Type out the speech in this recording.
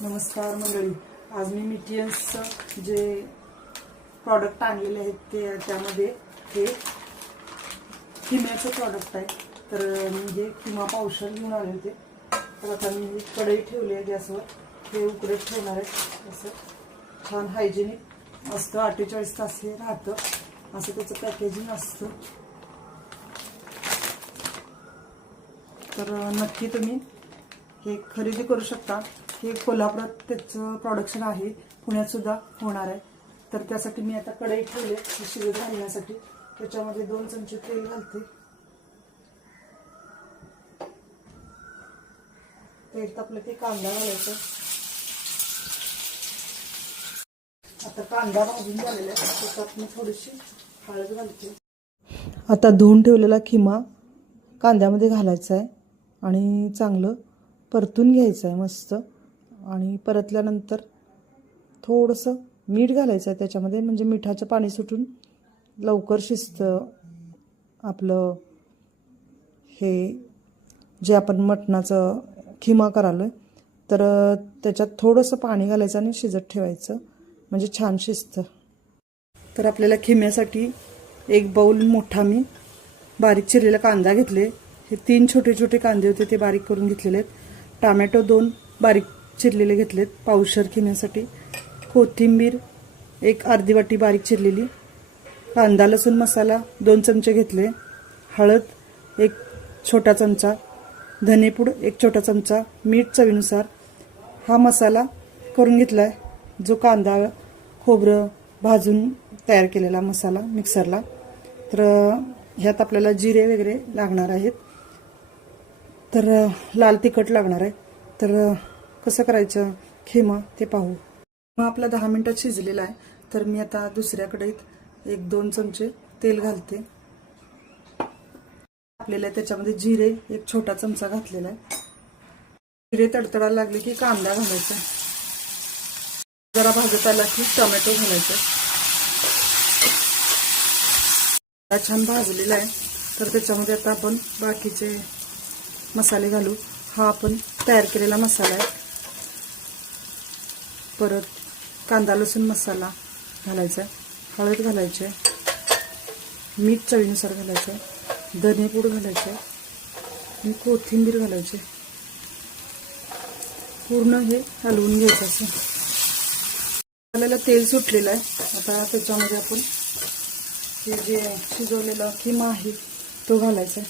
नमस्कार मंडळी, आज मी मिटियन्सचं जे प्रॉडक्ट आणलेले आहेत ते त्यामध्ये हे किम्याचं प्रॉडक्ट आहे. तर मी हे किमा पावशेर घेऊन आले होते. तर आता मी ही कढई ठेवली आहे गॅसवर, हे उकडत ठेवणार आहे. असं छान हायजेनिक असतं, 48 तास हे राहतं, असं त्याचं पॅकेजिंग असतं. तर नक्की तुम्ही हे खरेदी करू शकता. हे कोल्हापुरात त्याचं प्रोडक्शन आहे, पुण्यात सुद्धा होणार आहे. तर त्यासाठी मी आता कढई ठेवले शिजत घालण्यासाठी. त्याच्यामध्ये 2 चमचे तेल घालते. तेल तापलं की कांदा घालायचा. आता कांदा भाजून झालेला आहे, त्याच्यात मी थोडीशी हळद घालते. आता धुवून ठेवलेला खिमा कांद्यामध्ये घालायचा आहे आणि चांगलं परतून घ्यायचं आहे मस्त. आणि परतल्यानंतर थोडंसं मीठ घालायचं आहे त्याच्यामध्ये, म्हणजे मिठाचं पाणी सुटून लवकर शिजतं आपलं हे जे आपण मटणाचं खिमा करालोय. तर त्याच्यात थोडंसं पाणी घालायचं आणि शिजत ठेवायचं, म्हणजे छान शिजतं. तर आपल्याला खिम्यासाठी एक बाउल मोठा मी बारीक चिरलेला कांदा घेतले. हे 3 छोटे छोटे कांदे होते, ते बारीक करून घेतलेले आहेत. टोमॅटो 2 बारीक चिरलेले घेतलेत पावशेर खिम्यासाठी. कोथिंबीर एक अर्धी वाटी बारीक चिरलेली. कांदा लसूण मसाला 2 चमचे घेतले. हळद 1 छोटा चमचा, धनेपूड 1 छोटा चमचा, मीठ चवीनुसार. हा मसाला करून घेतला आहे, जो कांदा खोबरं भाजून तयार केलेला मसाला मिक्सरला. तर ह्यात आपल्याला जिरे वगैरे लागणार आहेत. तर लाल तिखट लागणार आहे. तर कसं करायचं खिमा ते पाहू. मग आपला 10 मिनिटात शिजलेला आहे. तर मी आता दुसऱ्या कढईत 1-2 चमचे तेल घालते. आपल्याला त्याच्यामध्ये जिरे 1 छोटा चमचा घातलेला आहे. जिरे तडतडायला लागले की कांदा घालायचा. जरा भाजत आला की टोमॅटो घालायचा. छान भाजलेला आहे. तर त्याच्यामध्ये आता आपण बाकीचे मसाले घालू. हा आपण तयार केलेला मसाला आहे. परत कांदा लसूण मसाला घालायचा, हळद घालायची, मीठ चवीनुसार घालायचं, धनेपूड घालायचे आणि कोथिंबीर घालायची. पूर्ण हे हलवून घ्यायचं. असं आपल्याला तेल सुटलेलं आहे. आता त्याच्यामध्ये आपण हे जे शिजवलेला खिमा आहे तो घालायचा.